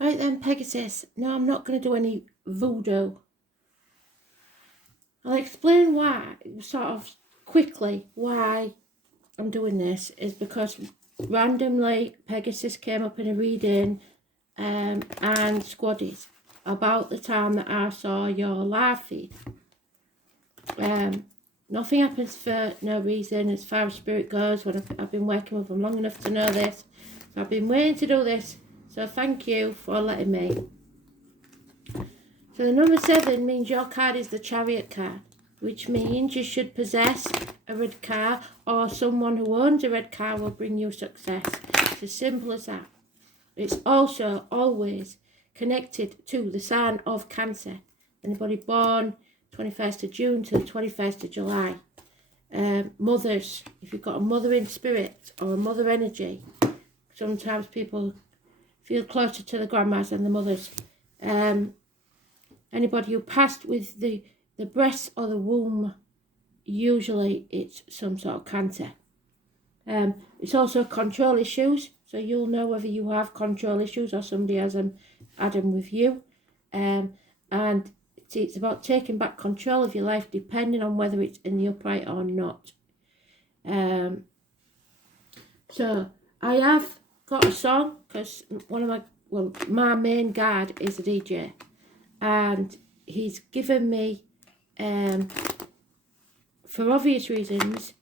Right then, Pegasus. No, I'm not going to do any voodoo. I'll explain why, sort of quickly, why I'm doing this is because randomly Pegasus came up in a reading and Squaddies about the time that I saw your live feed. Nothing happens for no reason as far as spirit goes. When I've been working with them long enough to know this, so I've been waiting to do this. So thank you for letting me. So the number 7 means your card is the Chariot card, which means you should possess a red car, or someone who owns a red car will bring you success. It's as simple as that. It's also always connected to the sign of Cancer. Anybody born 21st of June to the 21st of July. Mothers, if you've got a mother in spirit or a mother energy, sometimes people feel closer to the grandmas than the mothers. Anybody who passed with the breast or the womb, usually it's some sort of cancer. It's also control issues, so you'll know whether you have control issues or somebody has them with you. And it's about taking back control of your life, depending on whether it's in the upright or not. So I have got a song, because my main guide is a DJ, and he's given me, for obvious reasons,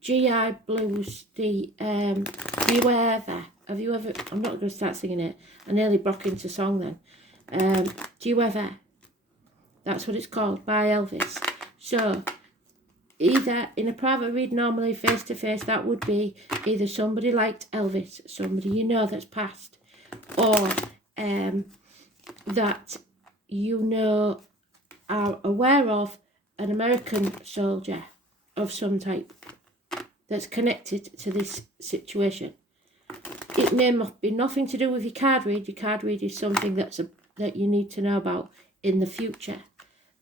GI Blues, the veiw. Have you ever, I'm not going to start singing it, I nearly broke into song then. veiw, that's what it's called, by Elvis. So either in a private read, normally face to face, that would be either somebody like Elvis, somebody you know that's passed, or that you know are aware of an American soldier of some type that's connected to this situation. It may be nothing to do with your card read. Your card read is something that you need to know about in the future.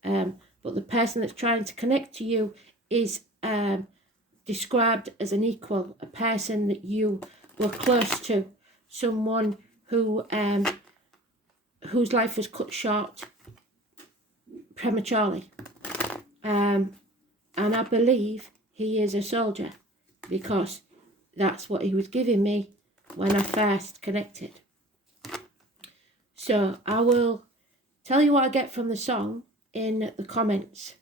But the person that's trying to connect to you is described as an equal, a person that you were close to, someone who whose life was cut short prematurely. And I believe he is a soldier, because that's what he was giving me when I first connected. So I will tell you what I get from the song in the comments.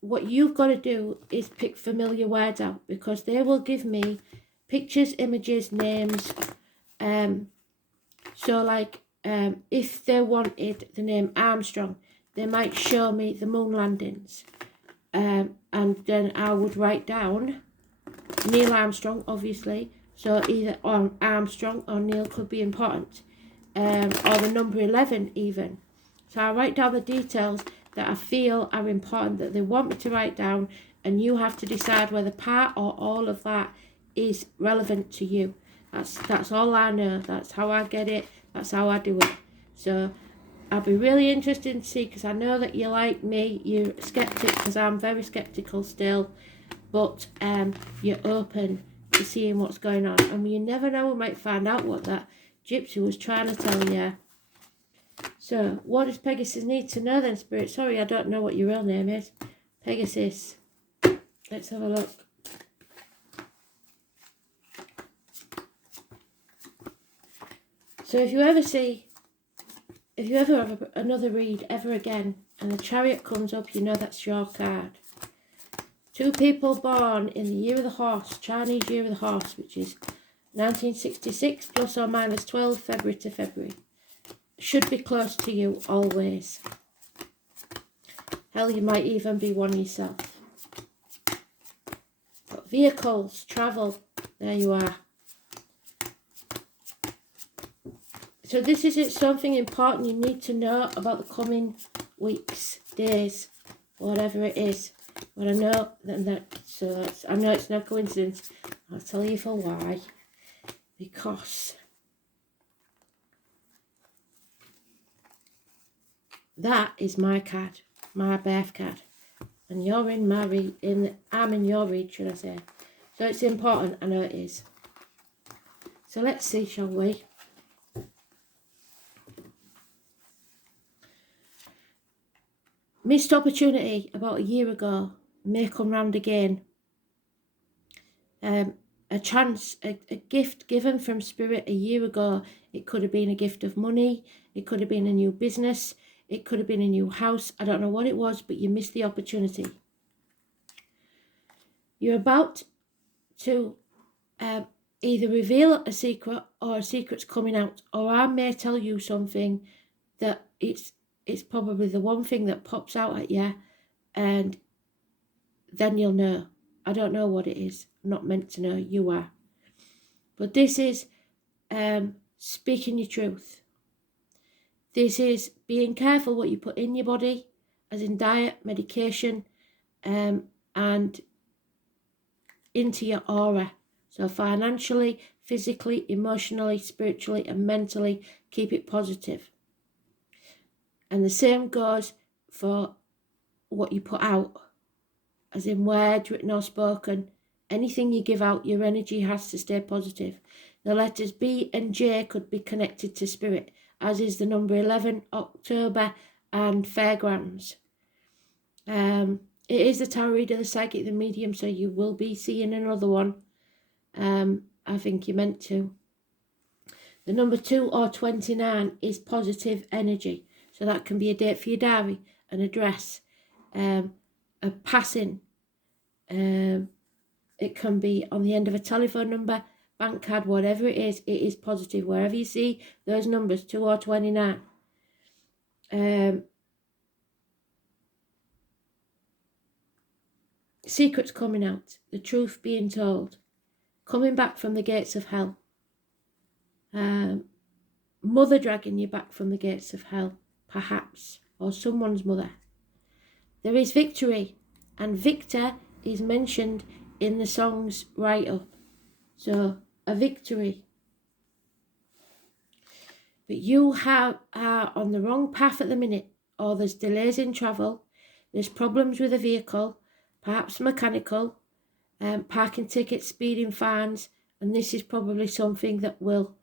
What you've got to do is pick familiar words out, because they will give me pictures, images, names. So like if they wanted the name Armstrong, they might show me the moon landings. And then I would write down Neil Armstrong, obviously. So either on Armstrong or Neil could be important. Or the number 11 even. So I write down the details that I feel are important, that they want me to write down, and you have to decide whether part or all of that is relevant to you. That's all I know. That's how I get it. That's how I do it. So I'll be really interested to see, because I know that you're like me, you're skeptic, because I'm very skeptical still, but you're open to seeing what's going on. And you never know, we might find out what that gypsy was trying to tell you. So what does Pegasus need to know then, Spirit? Sorry, I don't know what your real name is. Pegasus. Let's have a look. So if you ever have another read ever again and the Chariot comes up, you know that's your card. 2 people born in the year of the horse, Chinese year of the horse, which is 1966 plus or minus 12 February to February. Should be close to you always. Hell, you might even be one yourself. But vehicles, travel, there you are. So this is something important you need to know about the coming weeks, days, whatever it is. But I know I know it's no coincidence. I'll tell you for why. Because that is my card, my birth card, and you're in my read. I'm in your read, should I say? So it's important. I know it is. So let's see, shall we? Missed opportunity about a year ago may come round again. A chance, a gift given from Spirit a year ago. It could have been a gift of money. It could have been a new business. It could have been a new house. I don't know what it was, but you missed the opportunity. You're about to either reveal a secret, or a secret's coming out, or I may tell you something that it's probably the one thing that pops out at you, and then you'll know. I don't know what it is. I'm not meant to know. You are. But this is speaking your truth. This is being careful what you put in your body, as in diet, medication, and into your aura. So financially, physically, emotionally, spiritually, and mentally, keep it positive. And the same goes for what you put out, as in words, written or spoken. Anything you give out, your energy has to stay positive. The letters B and J could be connected to Spirit, as is the number 11, October, and Fairgrounds. It is the tarot reader, the psychic, the medium, so you will be seeing another one. I think you're meant to. The number 2 or 29 is positive energy. So that can be a date for your diary, an address, a passing. It can be on the end of a telephone number, bank card, whatever it is positive. Wherever you see those numbers, 2 or 29. Secrets coming out, the truth being told, coming back from the gates of hell. Mother dragging you back from the gates of hell, perhaps, or someone's mother. There is victory, and Victor is mentioned in the song's write-up. So, a victory. But you are on the wrong path at the minute, or there's delays in travel, there's problems with a vehicle, perhaps mechanical, parking tickets, speeding fines, and this is probably something that will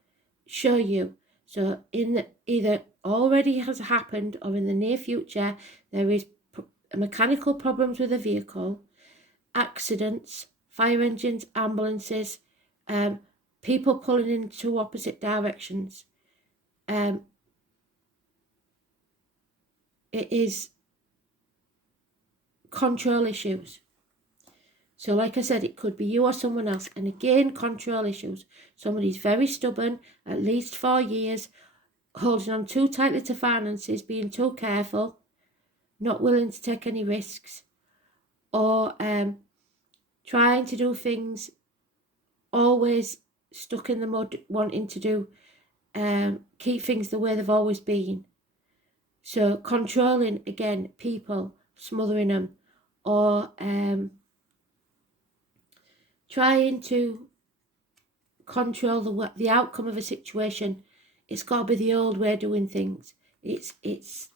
show you. So either already has happened or in the near future, there is mechanical problems with a vehicle, accidents, fire engines, ambulances, people pulling in two opposite directions. It is control issues. So like I said, it could be you or someone else. And again, control issues. Somebody's very stubborn, at least 4 years, holding on too tightly to finances, being too careful, not willing to take any risks, or trying to do things, always stuck in the mud, wanting to do, keep things the way they've always been. So controlling, again, people, smothering them, or trying to control the outcome of a situation. It's got to be the old way of doing things. It's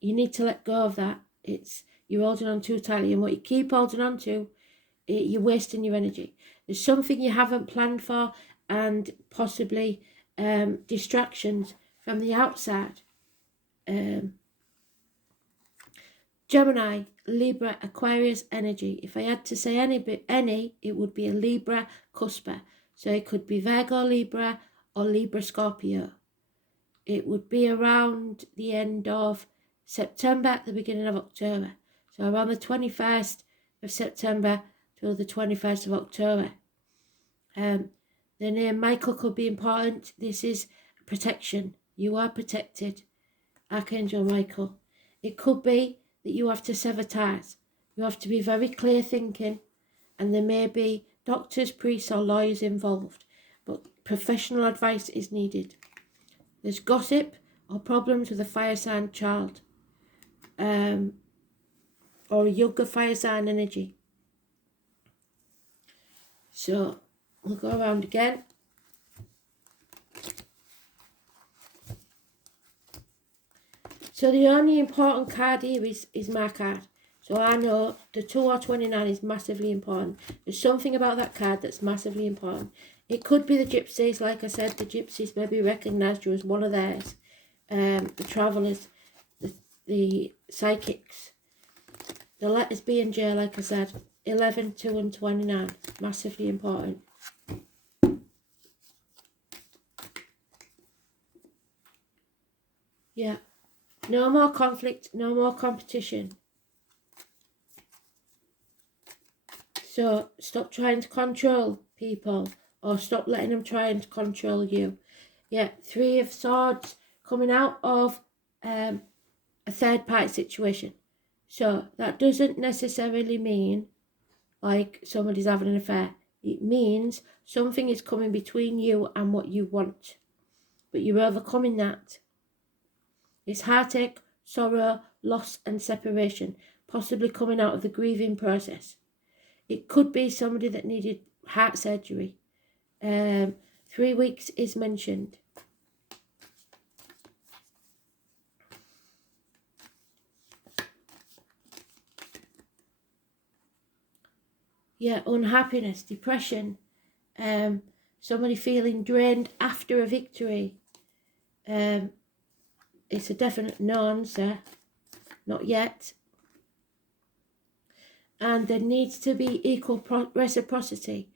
you need to let go of that. You're holding on too tightly, and what you keep holding on to, you're wasting your energy. There's something you haven't planned for, and possibly distractions from the outside. Gemini, Libra, Aquarius energy. If I had to say any, it would be a Libra cusper. So it could be Virgo, Libra, or Libra, Scorpio. It would be around the end of September, the beginning of October. So around the 21st of September till the 21st of October. The name Michael could be important. This is protection. You are protected. Archangel Michael. It could be that you have to sever ties. You have to be very clear thinking, and there may be doctors, priests, or lawyers involved, but professional advice is needed. There's gossip or problems with a fire sign child, or a younger fire sign energy. So we'll go around again. So the only important card here is my card. So I know the 2 or 29 is massively important. There's something about that card that's massively important. It could be the gypsies. Like I said, the gypsies maybe recognised you as one of theirs. The travellers, the psychics. The letters B and J, like I said, 11, 2 and 29. Massively important. Yeah. No more conflict, no more competition. So stop trying to control people, or stop letting them try and control you. Yeah, 3 of Swords coming out of a third party situation. So that doesn't necessarily mean like somebody's having an affair. It means something is coming between you and what you want. But you're overcoming that. It's heartache, sorrow, loss and separation, possibly coming out of the grieving process. It could be somebody that needed heart surgery. 3 weeks is mentioned. Yeah, unhappiness, depression, somebody feeling drained after a victory. It's a definite no answer, not yet. And there needs to be equal reciprocity,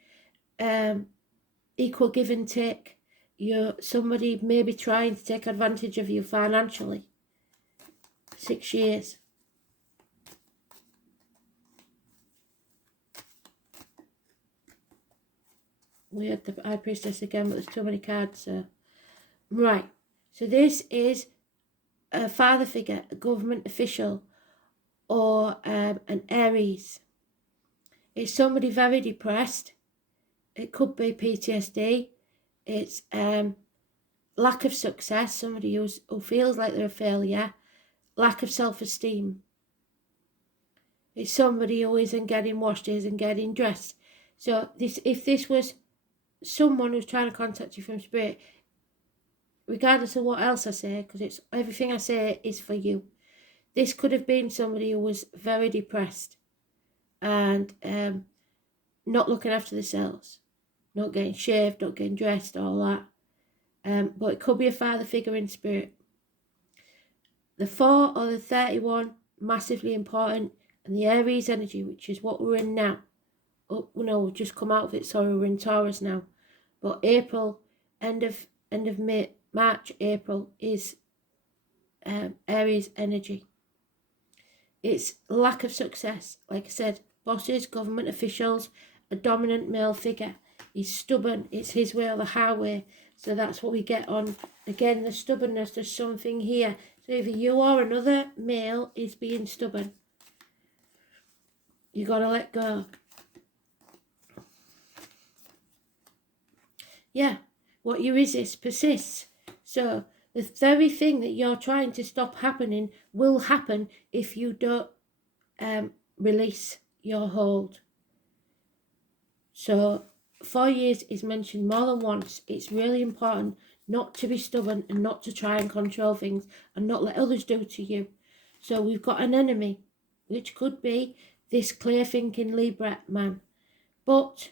equal give and take. Somebody may be trying to take advantage of you financially. 6 years. We had the High Priestess again, but there's too many cards. Right. So this is a father figure, a government official, or an Aries. It's somebody very depressed. It could be PTSD. It's lack of success, somebody who feels like they're a failure, lack of self-esteem. It's somebody who isn't getting washed, isn't getting dressed. So if this was someone who's trying to contact you from spirit, regardless of what else I say, because it's everything I say is for you, this could have been somebody who was very depressed and not looking after themselves, not getting shaved, not getting dressed, all that. But it could be a father figure in spirit. The 4 or the 31, massively important, and the Aries energy, which is what we're in now. Oh no, we've just come out of it, sorry, we're in Taurus now. But April, end of May, March, April is Aries energy. It's lack of success, like I said, bosses, government officials, a dominant male figure. He's stubborn, it's his way or the highway. So that's what we get on. Again, the stubbornness, there's something here. So either you or another male is being stubborn. You gotta let go. Yeah, what you resist persists. So the very thing that you're trying to stop happening will happen if you don't release your hold. So 4 years is mentioned more than once. It's really important not to be stubborn and not to try and control things and not let others do to you. So we've got an enemy, which could be this clear thinking Libra man, but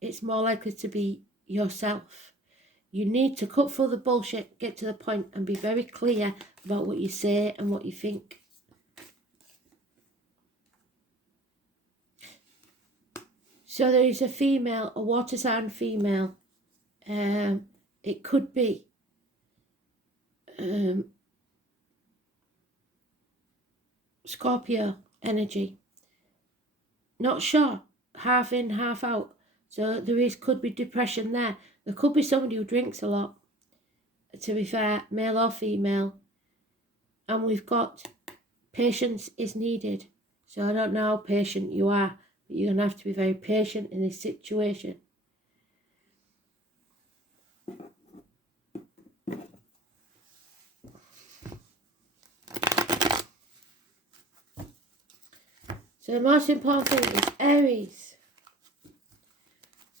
it's more likely to be yourself. You need to cut through the bullshit, get to the point and be very clear about what you say and what you think. So there is a female, a water sign female. It could be Scorpio energy. Not sure. Half in, half out. So could be depression there. There could be somebody who drinks a lot, to be fair, male or female. And we've got patience is needed. So I don't know how patient you are, but you're going to have to be very patient in this situation. So the most important thing is Aries.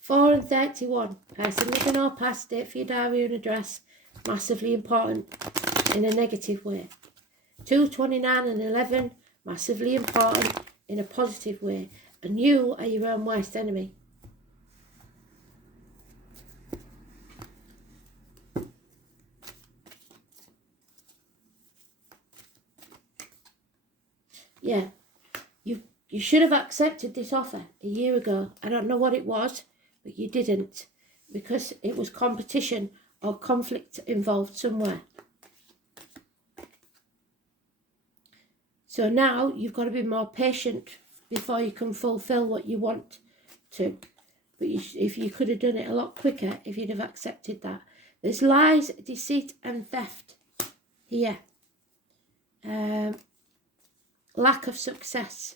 4 and 31. Person living or past, date for your diary and address. Massively important in a negative way. 2, 29 and 11. Massively important in a positive way. And you are your own worst enemy. Yeah. You've You should have accepted this offer a year ago. I don't know what it was, but you didn't, because it was competition or conflict involved somewhere. So now you've got to be more patient before you can fulfill what you want to. But if you could have done it a lot quicker, if you'd have accepted that. There's lies, deceit and theft here. Lack of success.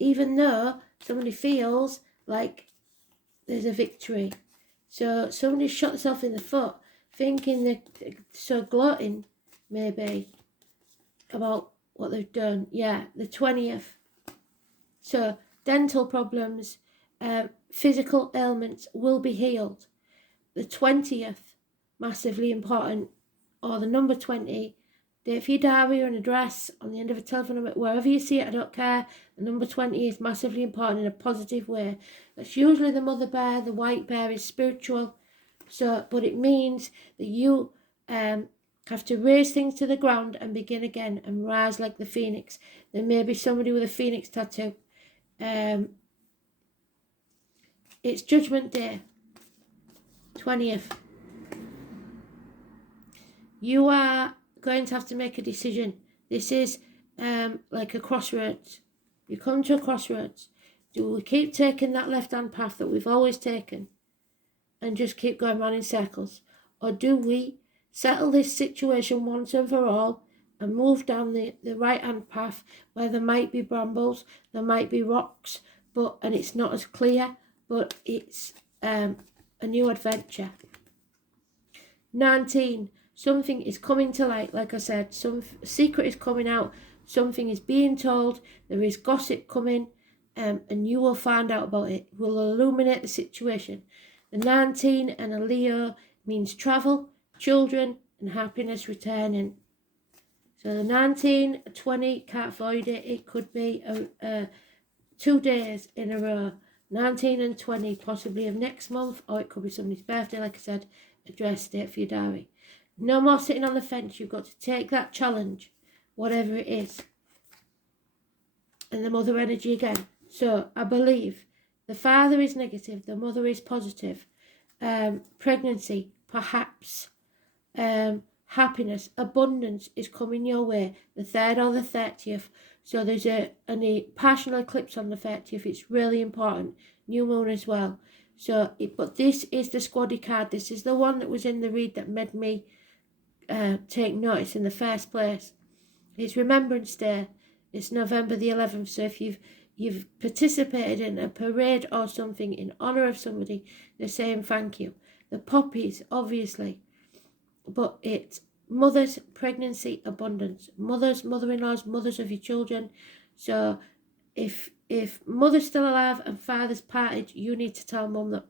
Even though somebody feels like there's a victory. So somebody shot themselves in the foot, thinking they're so gloating, maybe, about what they've done. Yeah, the 20th. So dental problems, physical ailments will be healed. The 20th, massively important, or the number 20, date for your diary or an address on the end of a telephone number, wherever you see it, I don't care. The number 20 is massively important in a positive way. That's usually the mother bear. The white bear is spiritual. So, but it means that you have to raise things to the ground and begin again and rise like the phoenix. There may be somebody with a phoenix tattoo. It's Judgment Day, 20th. You are going to have to make a decision. This is like a crossroads. You come to a crossroads. Do we keep taking that left-hand path that we've always taken and just keep going round in circles? Or do we settle this situation once and for all and move down the right-hand path where there might be brambles, there might be rocks, and it's not as clear, but it's a new adventure. 19. Something is coming to light, like I said. Some secret is coming out. Something is being told. There is gossip coming, and you will find out about it. It will illuminate the situation. The 19 and a Leo means travel, children, and happiness returning. So the 19, 20, can't avoid it. It could be 2 days in a row. 19 and 20, possibly of next month, or it could be somebody's birthday, like I said, address, date for your diary. No more sitting on the fence. You've got to take that challenge, whatever it is. And the mother energy again. So I believe the father is negative, the mother is positive. Pregnancy, perhaps. Happiness, abundance is coming your way, the 3rd or the 30th. So there's a partial eclipse on the 30th. It's really important. New moon as well. So, but this is the squaddy card. This is the one that was in the read that made me take notice in the first place. It's Remembrance Day. It's November the 11th. So if you've participated in a parade or something in honour of somebody, they're saying thank you. The poppies, obviously. But it's mothers, pregnancy, abundance. Mothers, mother-in-laws, mothers of your children. So if mother's still alive and father's parted, you need to tell mum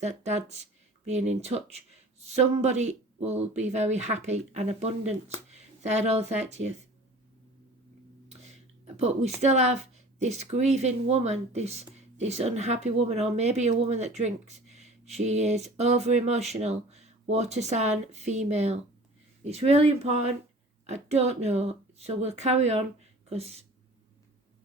that dad's being in touch. Somebody will be very happy and abundant, 3rd or 30th. But we still have this grieving woman, this unhappy woman, or maybe a woman that drinks. She is over-emotional, water sign, female. It's really important. I don't know, so we'll carry on, because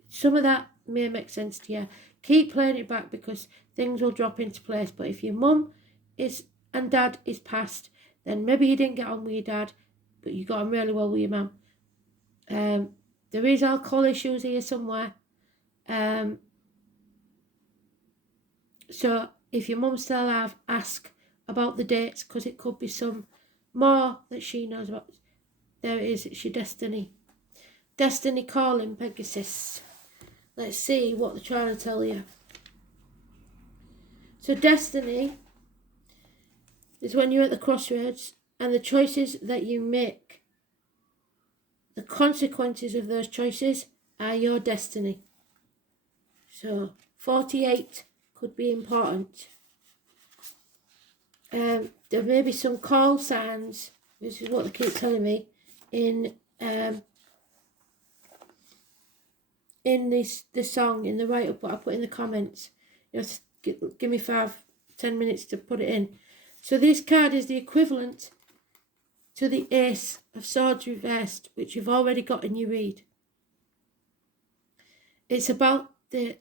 some of that may make sense to you. Keep playing it back, because things will drop into place. But if your mum and dad is passed, then maybe you didn't get on with your dad, but you got on really well with your mum. There is alcohol issues here somewhere. So if your mum's still alive, ask about the dates, because it could be some more that she knows about. There it is, it's your destiny. Destiny calling, Pegasus. Let's see what they're trying to tell you. So destiny is when you're at the crossroads, and the choices that you make, the consequences of those choices are your destiny. So 48 could be important. There may be some call signs, which is what they keep telling me, in this song, in the write-up what I put in the comments. You have to give me 5-10 minutes to put it in. So this card is the equivalent to the Ace of Swords reversed, which you've already got in your read. It's about the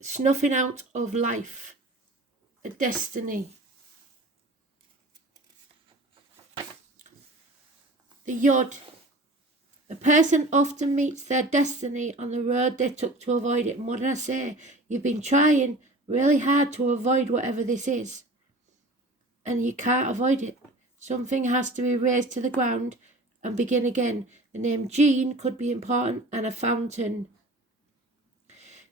snuffing out of life, a destiny. The yod. A person often meets their destiny on the road they took to avoid it. And what did I say? You've been trying really hard to avoid whatever this is, and you can't avoid it. Something has to be razed to the ground and begin again. The name Gene could be important, and a fountain.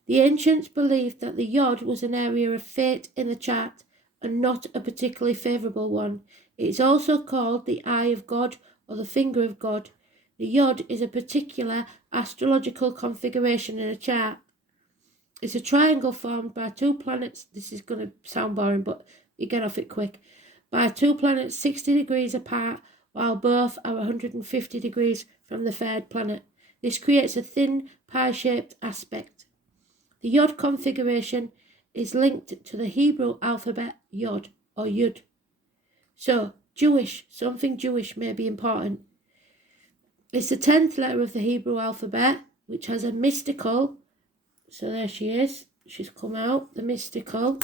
The ancients believed that the yod was an area of fate in the chart and not a particularly favourable one. It is also called the eye of God or the finger of God. The yod is a particular astrological configuration in a chart. It's a triangle formed by two planets. This is going to sound boring, but you get off it quick. By two planets 60 degrees apart, while both are 150 degrees from the third planet. This creates a thin, pie-shaped aspect. The yod configuration is linked to the Hebrew alphabet yod or yud. So, Jewish, something Jewish may be important. It's the 10th letter of the Hebrew alphabet, which has a mystical, so there she is, she's come out, the mystical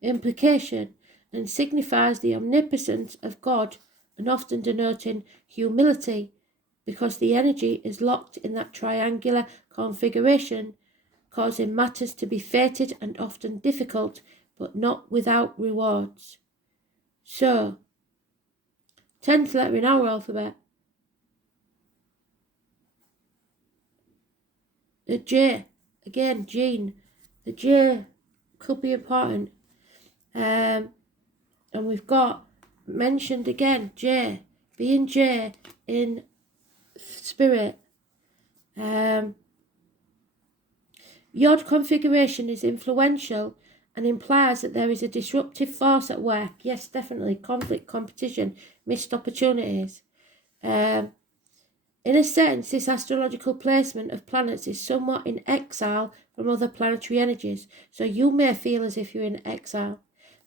implication, and signifies the omnipotence of God, and often denoting humility, because the energy is locked in that triangular configuration, causing matters to be fated and often difficult, but not without rewards. So, 10th letter in our alphabet, the J, again, Gene. The J could be important. And we've got mentioned again, J, being J in spirit. Yod configuration is influential and implies that there is a disruptive force at work. Yes, definitely. Conflict, competition, missed opportunities. In a sense, this astrological placement of planets is somewhat in exile from other planetary energies, so you may feel as if you're in exile.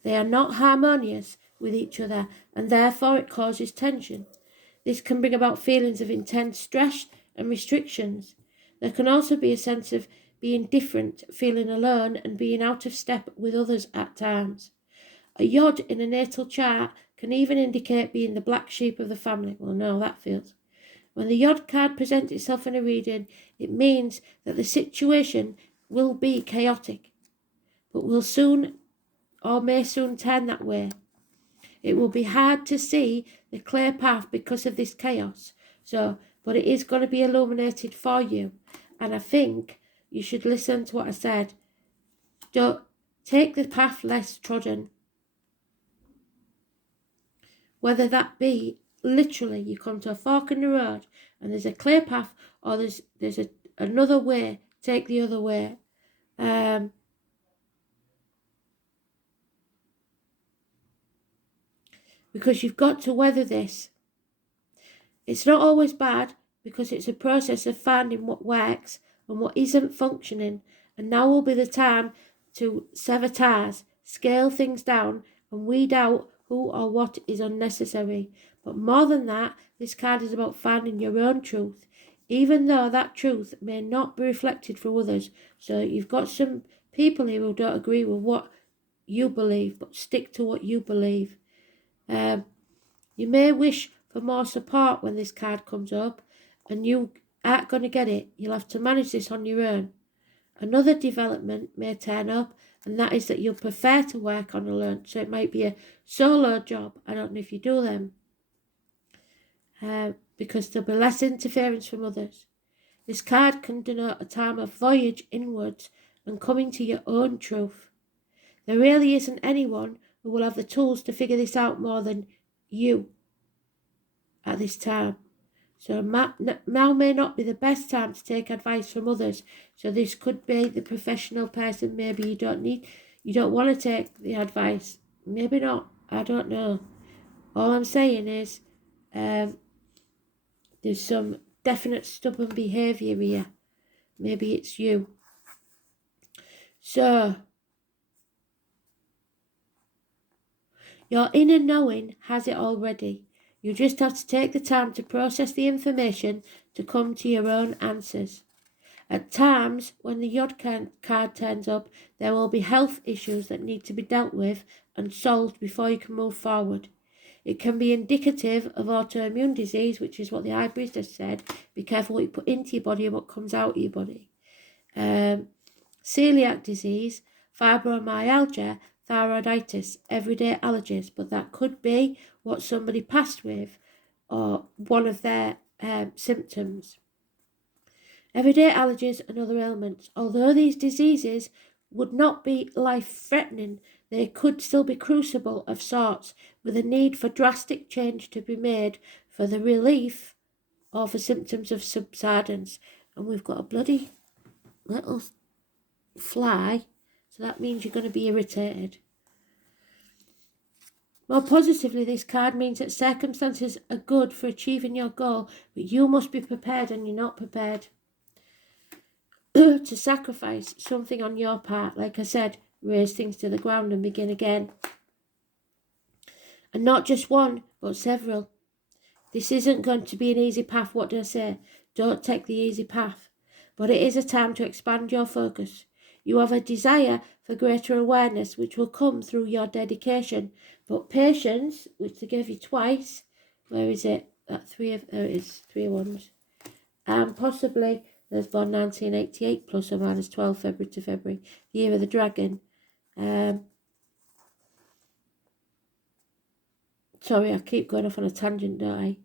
They are not harmonious with each other, and therefore it causes tension. This can bring about feelings of intense stress and restrictions. There can also be a sense of being different, feeling alone, and being out of step with others at times. A yod in a natal chart can even indicate being the black sheep of the family. Well, no, that feels. When the yod card presents itself in a reading, it means that the situation will be chaotic, but will soon or may soon turn that way. It will be hard to see the clear path because of this chaos. But it is going to be illuminated for you. And I think you should listen to what I said. Don't take the path less trodden. Whether that be literally you come to a fork in the road and there's a clear path, or there's another way, take the other way. Because you've got to weather this. It's not always bad, because it's a process of finding what works and what isn't functioning, and now will be the time to sever ties, scale things down, and weed out who or what is unnecessary. But more than that, this card is about finding your own truth, even though that truth may not be reflected from others. So you've got some people here who don't agree with what you believe, but stick to what you believe. You may wish for more support when this card comes up, and you aren't going to get it. You'll have to manage this on your own. Another development may turn up, and that is that you'll prefer to work on alone. So it might be a solo job. I don't know if you do them. Because there'll be less interference from others. This card can denote a time of voyage inwards and coming to your own truth. There really isn't anyone who will have the tools to figure this out more than you at this time. So now may not be the best time to take advice from others. So this could be the professional person. Maybe you don't want to take the advice. Maybe not. I don't know. All I'm saying is there's some definite stubborn behaviour here. Maybe it's you. So your inner knowing has it already. You just have to take the time to process the information to come to your own answers. At times, when the odd card turns up, there will be health issues that need to be dealt with and solved before you can move forward. It can be indicative of autoimmune disease, which is what the High Priestess said. Be careful what you put into your body and what comes out of your body. Celiac disease, fibromyalgia, thyroiditis, everyday allergies, but that could be what somebody passed with or one of their symptoms. Everyday allergies and other ailments. Although these diseases would not be life-threatening, they could still be crucible of sorts, with a need for drastic change to be made for the relief or for symptoms of subsidence. And we've got a bloody little fly, so that means you're going to be irritated. More positively, this card means that circumstances are good for achieving your goal, but you must be prepared, and you're not prepared to sacrifice something on your part. Like I said, raise things to the ground and begin again. And not just one, but several. This isn't going to be an easy path. What do I say? Don't take the easy path. But it is a time to expand your focus. You have a desire for greater awareness, which will come through your dedication. But patience, which they gave you twice, where is it? There it is, 3 of Wands. And possibly there's born 1988 plus or minus 12 February to February, the year of the dragon. Sorry, I keep going off on a tangent, don't I?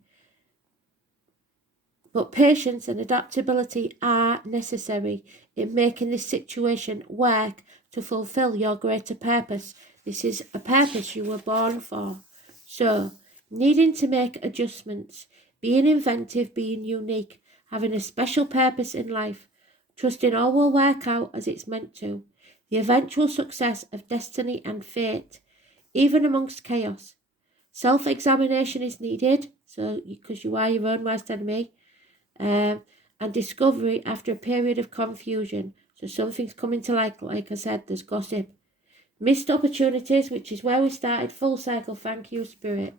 But patience and adaptability are necessary in making this situation work to fulfill your greater purpose. This is a purpose you were born for. So, needing to make adjustments, being inventive, being unique, having a special purpose in life, trusting all will work out as it's meant to, the eventual success of destiny and fate, even amongst chaos. Self-examination is needed, so because you are your own worst enemy, and discovery after a period of confusion. So something's coming to light, like I said, there's gossip. Missed opportunities, which is where we started, full circle, thank you, Spirit.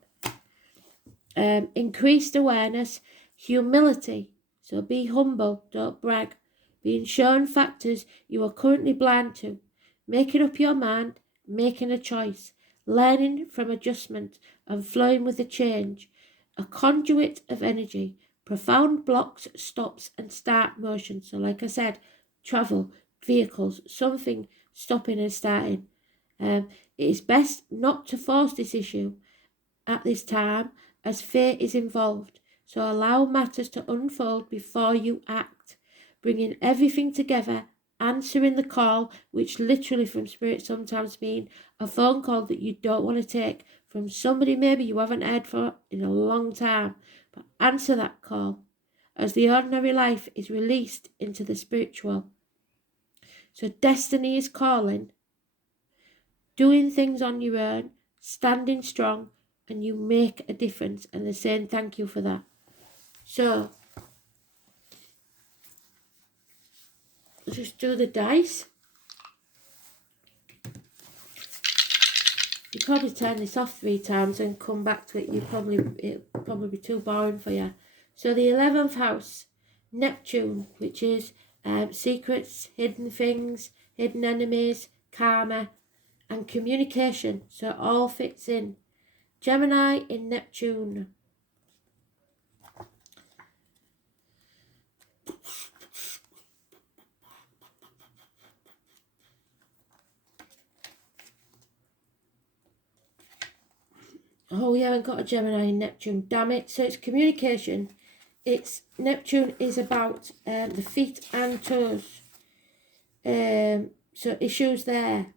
Increased awareness, humility, so be humble, don't brag. Being shown factors you are currently blind to, making up your mind, making a choice, learning from adjustment and flowing with the change, a conduit of energy, profound blocks, stops and start motion. So like I said, travel, vehicles, something stopping and starting. It is best not to force this issue at this time as fate is involved. So allow matters to unfold before you act, bringing everything together, answering the call, which literally from Spirit sometimes mean a phone call that you don't want to take from somebody maybe you haven't heard for in a long time. But answer that call as the ordinary life is released into the spiritual. So destiny is calling, doing things on your own, standing strong, and you make a difference, and they're saying thank you for that. So just do the dice. You probably turn this off 3 times and come back to it. It'll probably be too boring for you. So the 11th house, Neptune, which is secrets, hidden things, hidden enemies, karma, and communication. So it all fits in. Gemini in Neptune. Oh, we haven't got a Gemini in Neptune, damn it. So it's communication. Neptune is about the feet and toes. So issues there.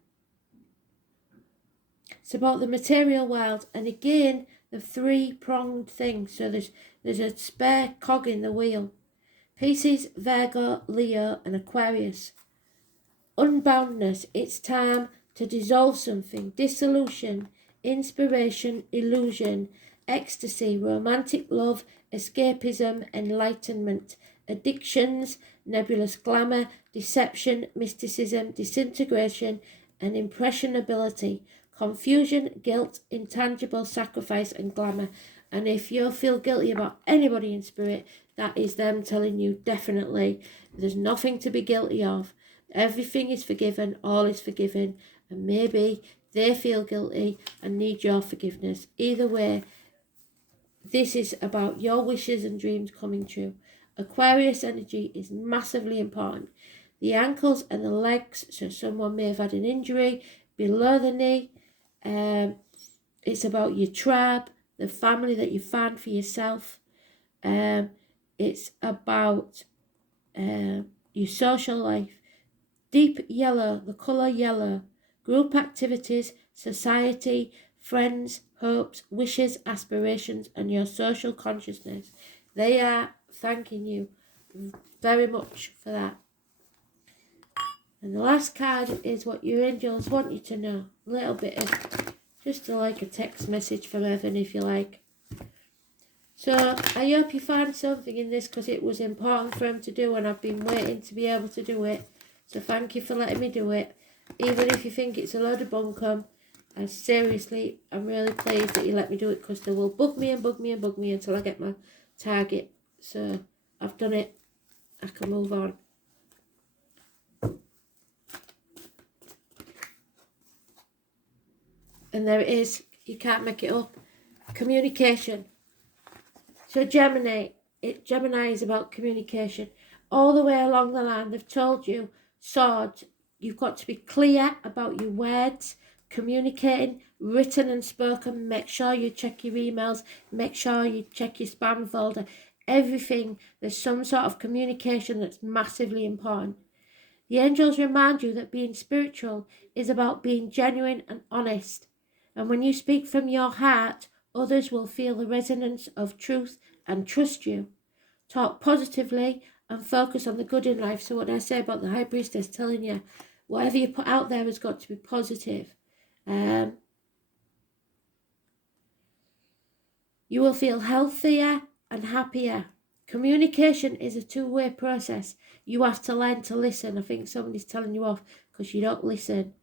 It's about the material world, and again the 3-pronged thing. So there's a spare cog in the wheel. Pisces, Virgo, Leo, and Aquarius. Unboundness. It's time to dissolve something. Dissolution, inspiration, illusion, ecstasy, romantic love, escapism, enlightenment, addictions, nebulous glamour, deception, mysticism, disintegration, and impressionability, confusion, guilt, intangible, sacrifice, and glamour. And if you feel guilty about anybody in spirit, that is them telling you definitely there's nothing to be guilty of. Everything is forgiven, all is forgiven, and maybe they feel guilty and need your forgiveness. Either way, this is about your wishes and dreams coming true. Aquarius energy is massively important. The ankles and the legs, so someone may have had an injury below the knee. It's about your tribe, the family that you find for yourself. It's about your social life. Deep yellow, the colour yellow. Group activities, society, friends, hopes, wishes, aspirations, and your social consciousness. They are thanking you very much for that. And the last card is what your angels want you to know. A little bit of, just like a text message from heaven, if you like. So I hope you find something in this, because it was important for him to do, and I've been waiting to be able to do it. So thank you for letting me do it. Even if you think it's a load of bunkum, and seriously, I'm really pleased that you let me do it, because they will bug me and bug me and bug me until I get my target. So I've done it. I can move on. And there it is. You can't make it up. Communication. So Gemini is about communication. All the way along the line, they've told you, Sword, you've got to be clear about your words, communicating, written and spoken. Make sure you check your emails. Make sure you check your spam folder. Everything, there's some sort of communication that's massively important. The angels remind you that being spiritual is about being genuine and honest. And when you speak from your heart, others will feel the resonance of truth and trust you. Talk positively and focus on the good in life. So what I say about the High Priestess, telling you, whatever you put out there has got to be positive. You will feel healthier and happier. Communication is a two-way process. You have to learn to listen. I think somebody's telling you off because you don't listen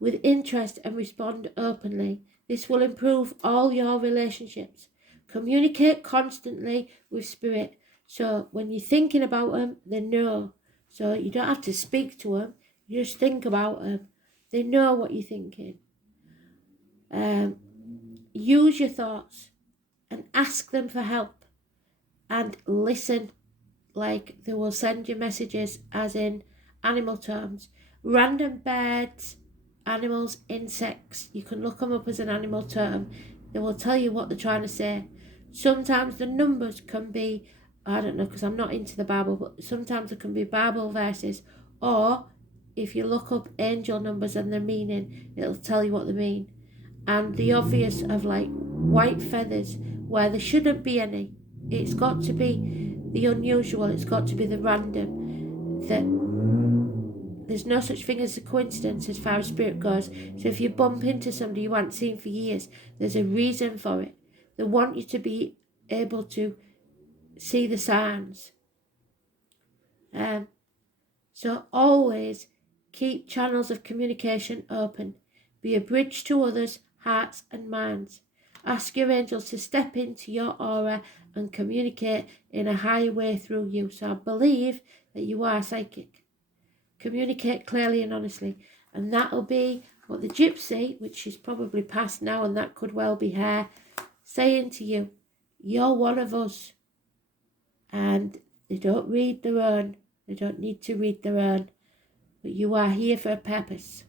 with interest and respond openly. This will improve all your relationships. Communicate constantly with spirit. So when you're thinking about them, they know. So you don't have to speak to them. You just think about them. They know what you're thinking. Use your thoughts and ask them for help. And listen, like they will send you messages as in animal terms. Random birds, animals, insects, you can look them up as an animal term. They will tell you what they're trying to say. Sometimes the numbers can be, I don't know because I'm not into the Bible, but sometimes it can be Bible verses, or if you look up angel numbers and their meaning, it'll tell you what they mean. And the obvious of like white feathers where there shouldn't be any. It's got to be the unusual, it's got to be the random, that there's no such thing as a coincidence as far as spirit goes. So if you bump into somebody you haven't seen for years, there's a reason for it. They want you to be able to see the signs. So always keep channels of communication open. Be a bridge to others' hearts and minds. Ask your angels to step into your aura and communicate in a higher way through you. So I believe that you are psychic. Communicate clearly and honestly. And that'll be what the gypsy, which is probably past now and that could well be her, saying to you, you're one of us. And they don't read their own. They don't need to read their own. But you are here for a purpose.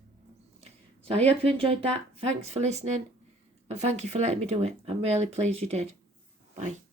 So I hope you enjoyed that. Thanks for listening. And thank you for letting me do it. I'm really pleased you did. Bye.